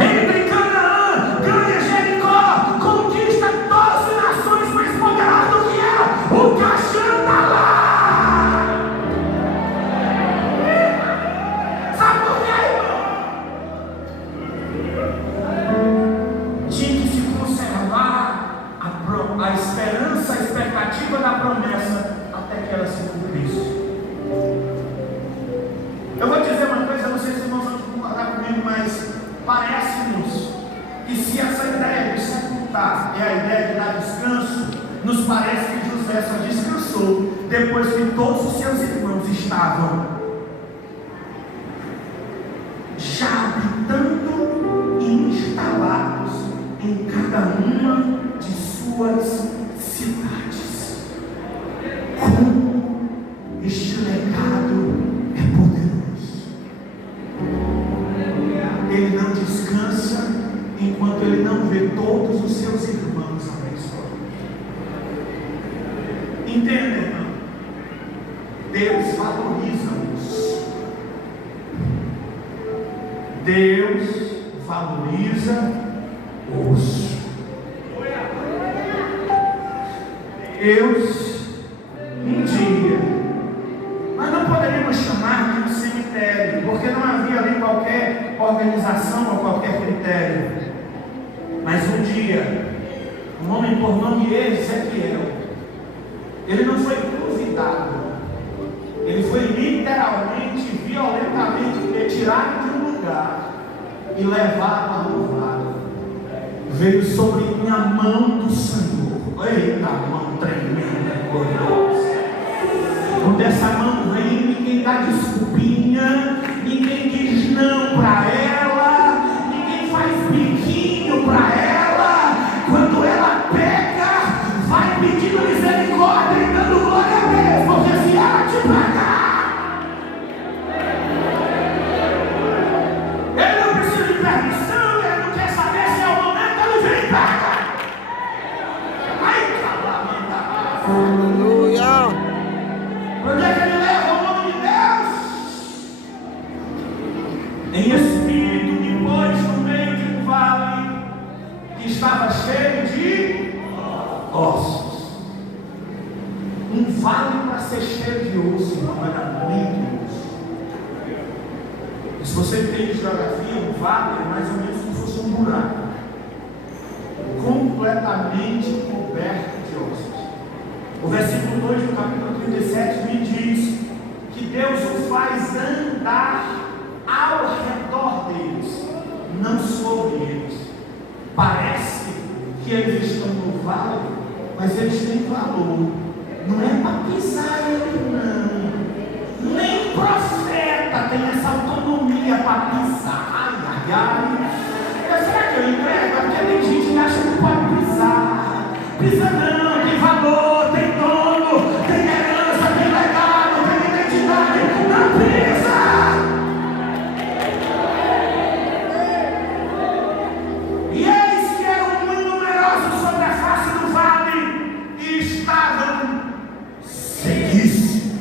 Entra em Canaã, ganha Jericó, conquista 12 nações mais poderosas do que ela. O caixão está lá. Sabe por quê, irmão? nos parece que José só descansou depois que todos os seus irmãos estavam já habitando e instalados em cada uma de suas cidades. Como este legado é poderoso! Ele não descansa enquanto ele não vê todos os seus irmãos abençoados. Entenda, irmão? Deus valoriza-nos. Deus valoriza-os. Deus, um dia, nós não poderíamos chamar de um cemitério, porque não havia ali qualquer organização ou qualquer critério. Mas um dia, um homem por nome Ezequiel, ele não foi convidado, ele foi literalmente, violentamente retirado de um lugar e levado a louvado. Veio sobre a mão do Senhor. Eita, mão tremenda, gloriosa. Quando essa mão vem, ninguém dá desculpinha, ninguém diz não para ela, ninguém faz biquinho para ela. Quando ela pega, vai pedindo misericórdia e dando glória a Deus, porque se ela te pagar, ele não precisa de permissão, ele não quer saber se é o momento, ele vem e paga. Aleluia. Onde é que ele leva o nome de Deus? Em espírito, depois no meio de um vale que estava cheio de ossos. Um vale para ser cheio de osso, não era muito osso. E se você entende geografia, um vale é mais ou menos como se fosse um buraco, completamente coberto de ossos. O versículo 2 do capítulo 37 me diz que Deus o faz andar ao redor deles, não sobre eles. Parece que eles estão no vale, mas eles têm valor. Não é para pisar ele, não. Nem profeta tem essa autonomia para pisar. Ai, ai, ai. Será que eu entrego? Porque tem gente que acha que pode pisar. Pisa não, tem valor, tem dono, tem herança, tem legado, tem identidade. Não pisa! E eles que eram muito numerosos sobre a face do vale e estavam seguíssimos.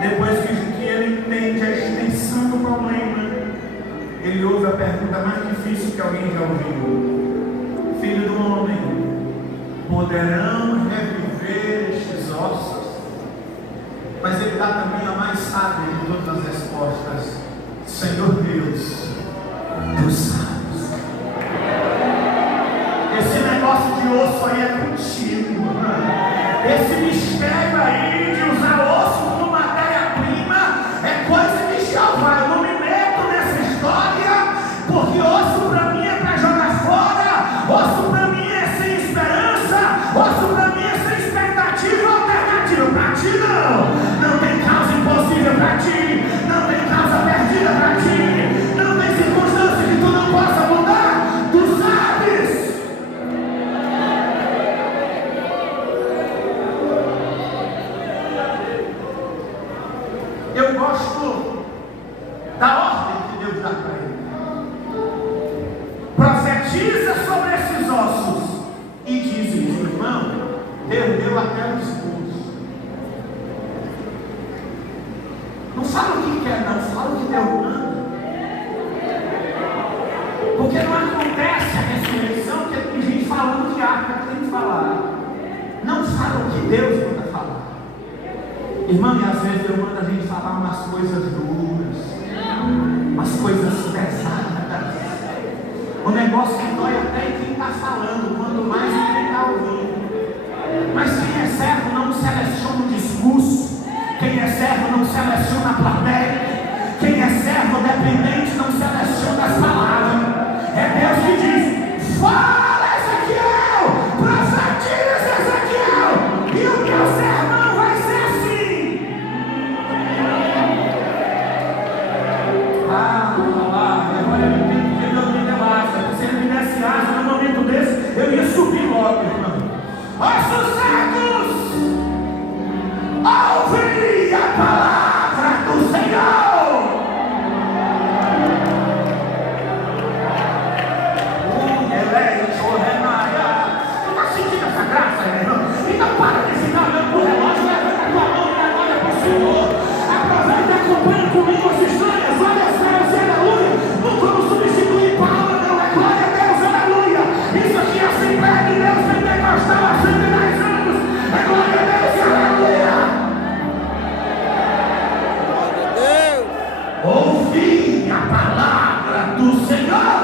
Depois que ele entende a extensão do problema, ele ouve a pergunta mais difícil que alguém já ouviu: Filho do homem, poderão reviver estes ossos? Mas ele dá também a mais sábia de todas as respostas: Senhor Deus, tu sabes. Esse negócio de osso aí é contigo. Esse mistério aí de usar osso como matéria-prima é coisa de Jeová. Eu não me meto nessa história, porque osso para mim é para jogar fora, osso para mim é sem esperança, osso para mim é sem expectativa ou alternativa. Para ti não tem causa impossível para ti, não tem causa perdida para ti, não tem circunstância que tu não possa mudar, tu sabes. Eu gosto da ordem que Deus dá para ele. Profetiza sobre esses ossos e diz: irmão, Deus deu até o esposo. Não fala o que quer, não, fala o que Deus manda. Porque não acontece a ressurreição, porque tem gente falando que acha que tem que falar. Não fala o que Deus manda falar. Irmão, e às vezes Deus manda a gente falar umas coisas duras, umas coisas pesadas, um negócio que dói até em quem está falando, quanto mais em quem está ouvindo. Mas quem é servo não seleciona o discurso, quem é servo não seleciona a plateia, quem é servo servo dependente não se alexou das palavras. É Deus que diz: fala, Ezequiel, profetiza, Ezequiel, e o teu sermão vai ser assim. Agora eu entendo que Deus me deu asa. Se Ele me desse asa no momento desse, eu ia subir logo, irmão. Ossos secos, ouve a palavra do Senhor. Está sentindo essa graça, irmão? Então para de ficar olhando para o relógio, levanta a tua mão e agora para o Senhor. Aproveita e acompanha comigo as histórias. Olha as céus, aleluia. Não vamos substituir palavra, não. É glória a Deus, aleluia. Isso aqui é Assembleia de Deus Pentecostal há 110 anos. É glória a Deus, aleluia. Ouvi a palavra do Senhor.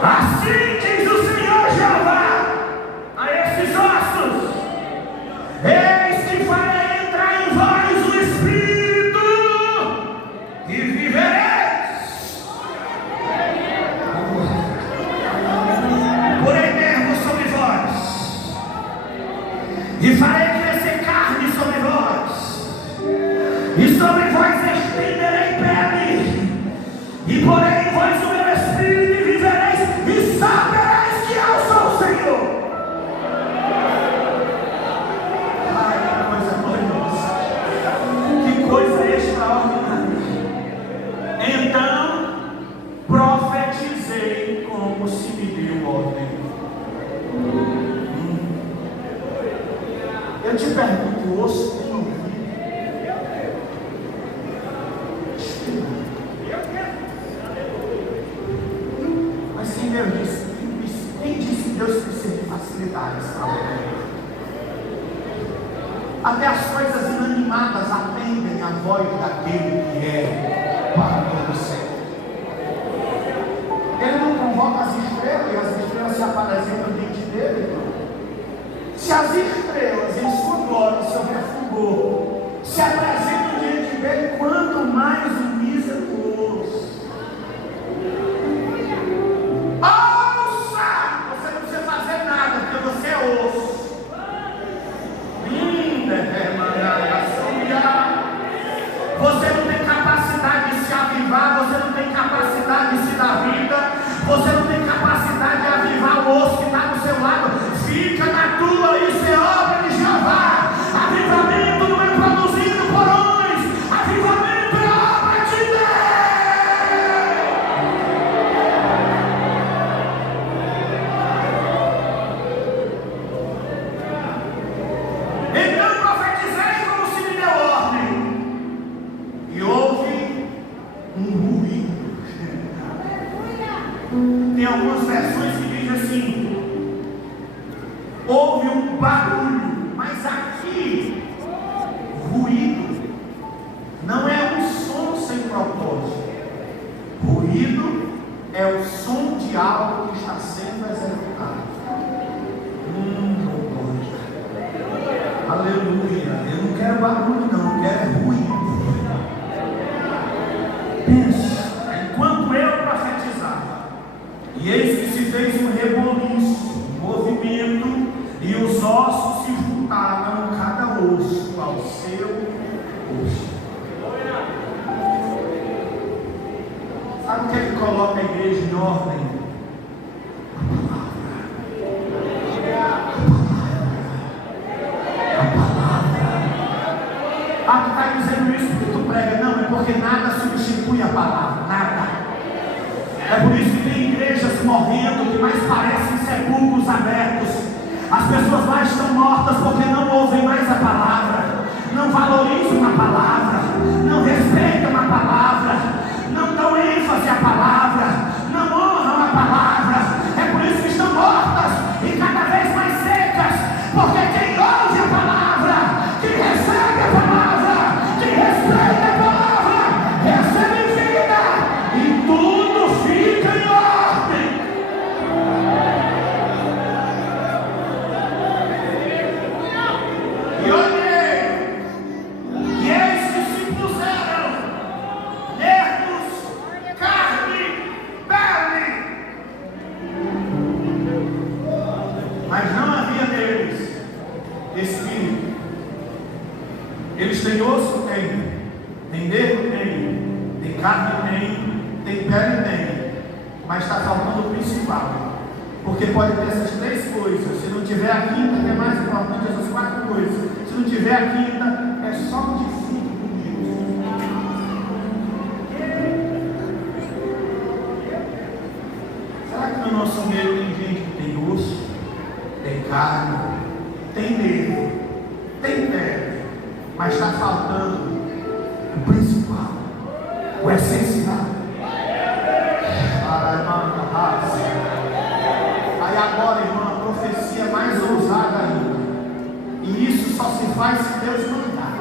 Assim diz o Senhor Jeová a esses ossos: eis que farei entrar em vós o Espírito e vivereis. Porei nervos sobre vós e farei crescer carne sobre vós, e sobre vós estenderei pele, e porei em vós o meu Espírito e vivereis, e sabereis que eu sou o Senhor. Ai, que coisa gloriosa, que coisa extraordinária. Então profetizei como se me deu ordem. Eu te pergunto, o osso tem ouvido? Mas sim, Deus disse, quem disse que Deus precisa de facilidades para o homem? Até as coisas inanimadas atendem a voz daquele que é para todo sempre. Ele não convoca as estrelas e as estrelas se apresentam diante dele, irmão. Se as estrelas em sua glória, seu refugor, se apresentam diante dele, quanto mais o mísero osso. Ouça! Você não precisa fazer nada, porque você é osso. Você não tem capacidade de se avivar, você não tem capacidade de se dar vida, você não tem capacidade de avivar o osso que está do seu lado. Fica na tua, isso é obra de Jeová. Avivamento não é produzido por homens, avivamento é obra de Deus. Então profetizei como se me deu ordem, e houve um ruído. Tem algumas versões que dizem assim: houve um barulho, mas aqui, ruído não é um som sem propósito. Ruído é o som de algo que está sendo executado. Aleluia. Eu não quero barulho, não, eu quero ruído. Pensa, enquanto eu profetizava, e eis que se fez um reboliço, um movimento, e os ossos se juntaram, cada osso ao seu osso. Sabe o que é que coloca a igreja em ordem? A palavra. Ah, tu está dizendo isso porque tu prega? Não, é porque nada substitui a palavra, nada. É por isso que tem igrejas morrendo que mais parecem sepulcros abertos. As pessoas lá estão mortas porque não ouvem mais a palavra, não valorizam a palavra, não respeitam a palavra, não dão ênfase à palavra, não honram a palavra. É por isso que estão mortas e cada vez mais secas, porque quem ouve a palavra, quem recebe a palavra, quem respeita a palavra, recebe vida e tudo fica em ordem. E olhei, e eis que se tem osso? Tem nervo? Tem carne? Tem pele? Tem. Mas está faltando o principal. Porque pode ter essas três coisas. Se não tiver a quinta, que é mais importante, essas quatro coisas. Se não tiver a quinta, é só um defunto bonito. Será que no nosso meio tem gente que tem osso, tem carne, tem nervo, tem pele, mas está faltando o principal, o essencial? Aí agora, irmão, a profecia é mais ousada ainda. E isso só se faz se Deus mandar.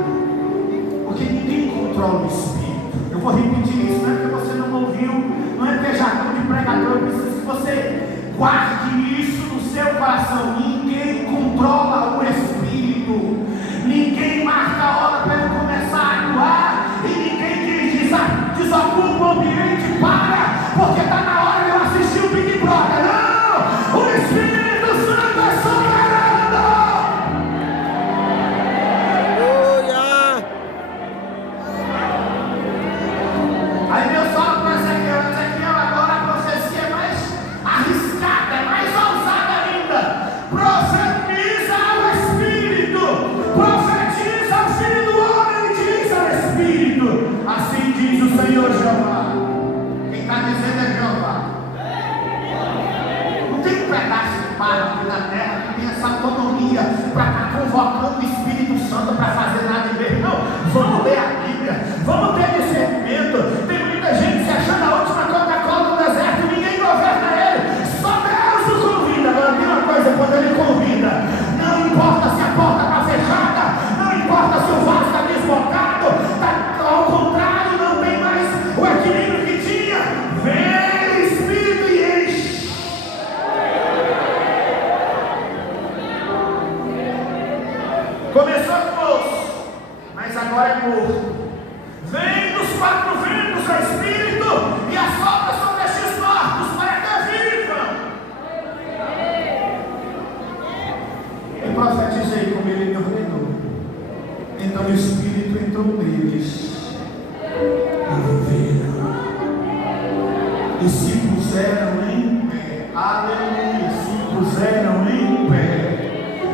Porque ninguém controla o Espírito. Eu vou repetir isso, não é porque você não ouviu, não é porque é jargão de pregador, eu preciso que você guarde isso no seu coração. Ninguém controla o Espírito. Ninguém marca a hora para ele começar a atuar. E ninguém desocupa o ambiente para, porque está na hora de eu assistir o Big Brother. Não! O Espírito Santo é soberano! Aleluia! Aí Deus fala para Ezequiel, agora a profecia é mais arriscada, é mais ousada ainda. Profetiza ao Espírito, profetiza ao Filho do Homem, diz ao Espírito. Assim diz o Senhor Jeová. Quem está dizendo é Jeová. Não tem um pedaço de barro aqui na terra que tem essa autonomia para estar convocando o Espírito Santo para fazer nada em vez. Não, vamos ler a Bíblia, vamos ter discernimento. Tem muita gente se achando a última Coca-Cola do deserto, ninguém governa ele, só Deus o convida. Agora tem uma coisa, quando ele convida, não importa se a porta está fechada, não importa se o vaso está desbocado, ao contrário, não tem mais o equilíbrio que tinha. Vem o Espírito e enche. Começou com osso, mas agora é morto. Vem dos quatro ventos o Espírito e assopra sobre estes mortos para que vivam. Eu profetizei como ele me ordenou. Então o Espírito entrou neles e viveram e se puseram em pé. Aleluia! Se puseram em pé.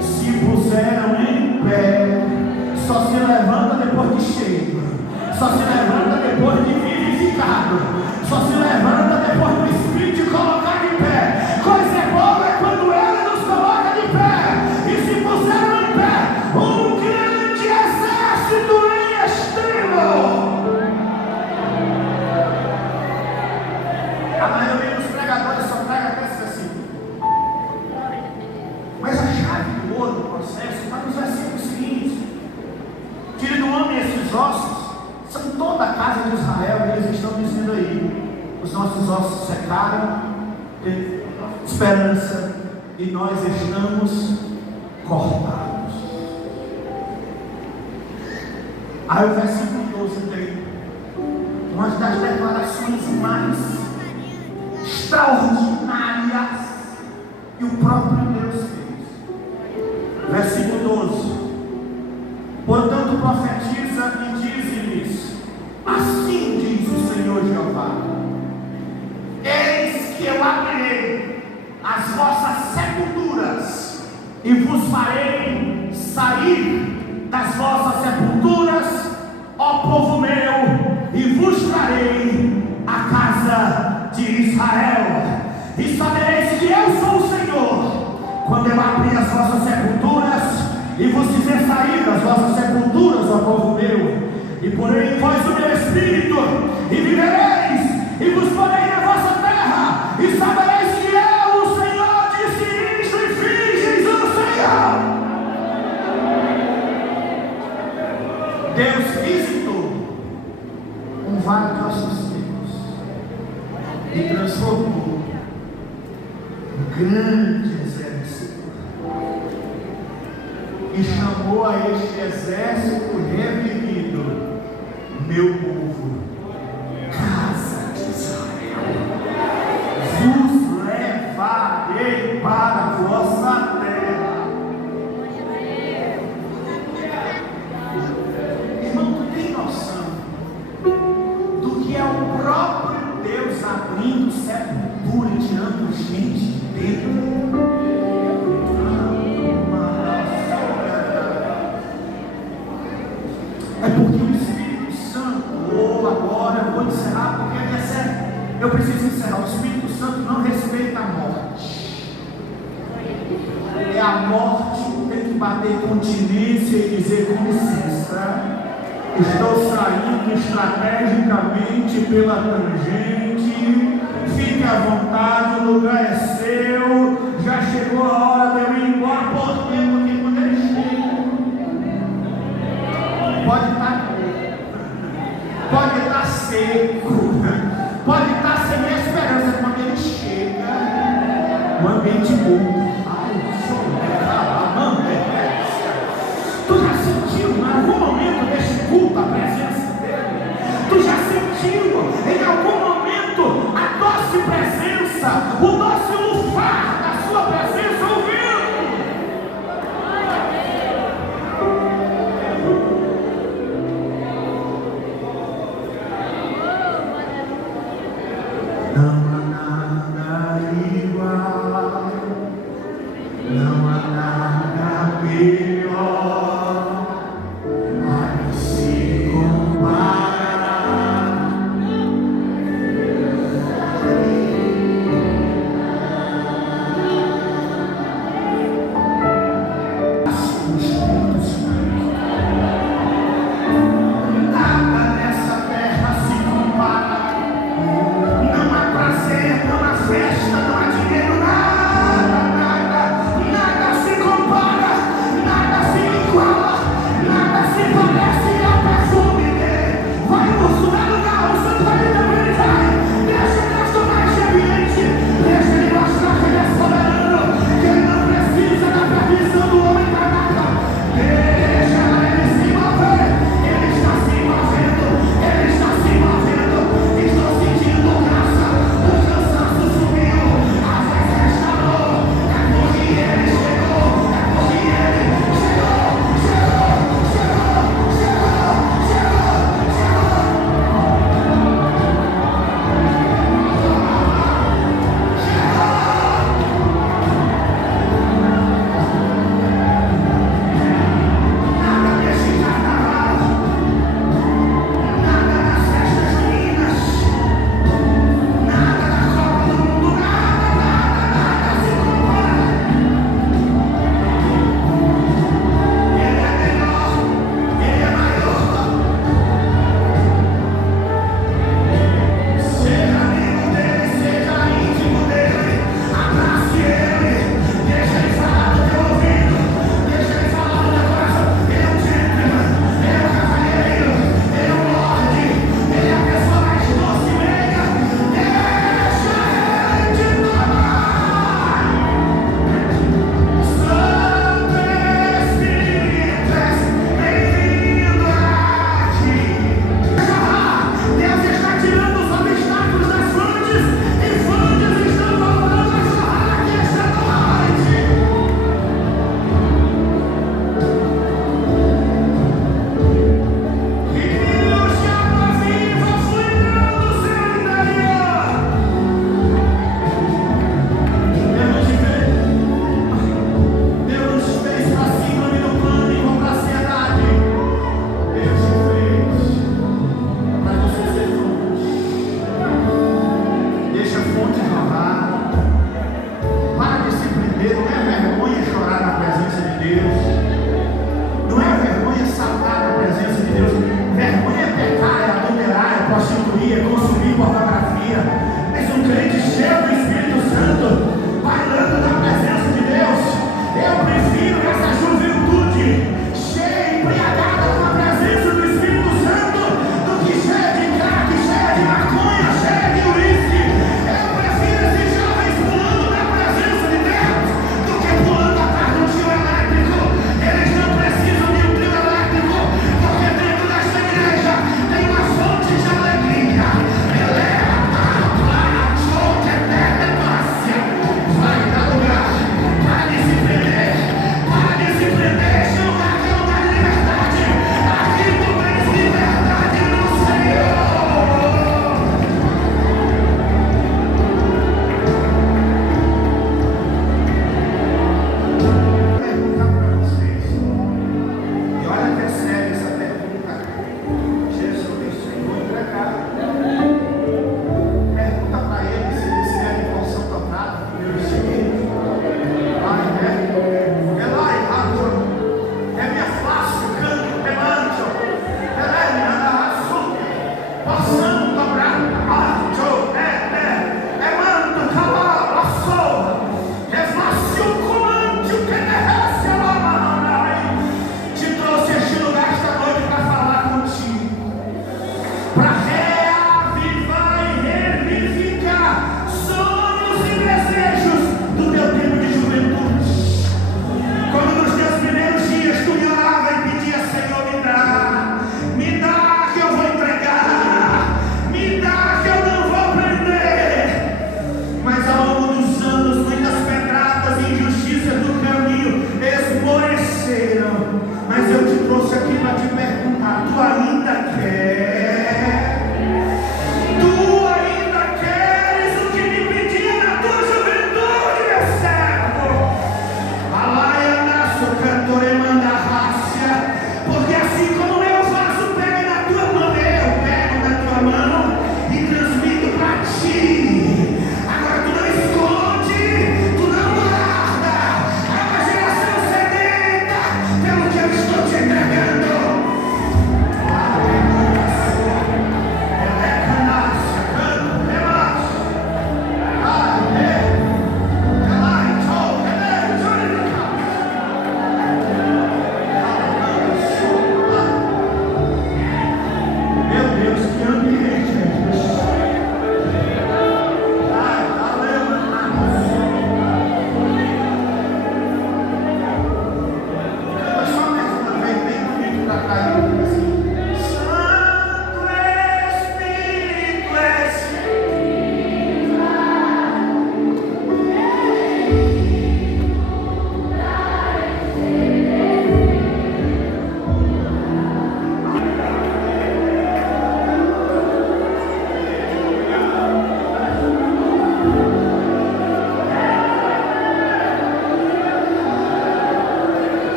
Se puseram em pé. Só se levanta depois de cheio. Só se levanta depois de vivificado. Só se levanta depois do Espírito de colocar de pé. Coisa boa é quando ele nos coloca de pé. E se puseram em pé, um grande exército em extremo. A maioria dos pregadores só prega até esse versículo. Mas a chave do ouro do processo está nos versículos seguintes. Filho do homem, esses ossos são toda a casa de Israel, e eles estão dizendo aí: os nossos ossos secaram, tem esperança, e nós estamos cortados. Aí o versículo 12 tem uma das declarações mais extraordinárias que o próprio Deus fez. Versículo 12: portanto profetiza e dize-lhes: assim diz o Senhor Jeová, eis que eu abrirei as vossas sepulturas e vos farei sair das vossas sepulturas, ó povo meu, e vos trarei a casa de Israel. E sabereis que eu sou o Senhor, quando eu abrir as vossas sepulturas e vos fizer sair das vossas sepulturas, ó povo meu, e porei em vós o meu Espírito, e vivereis, e vos porei na vossa terra, e sabereis que eu, o Senhor, disse isto e fiz, diz o Senhor. Deus visitou um vale de ossos secos e transformou um grande exército, e chamou a este exército revivido meu povo, casa de Israel. Vos levarei para a vossa terra. bater continência e dizer: com licença, estou saindo estrategicamente pela tangente, fique à vontade, o lugar é seu, já chegou a hora de eu ir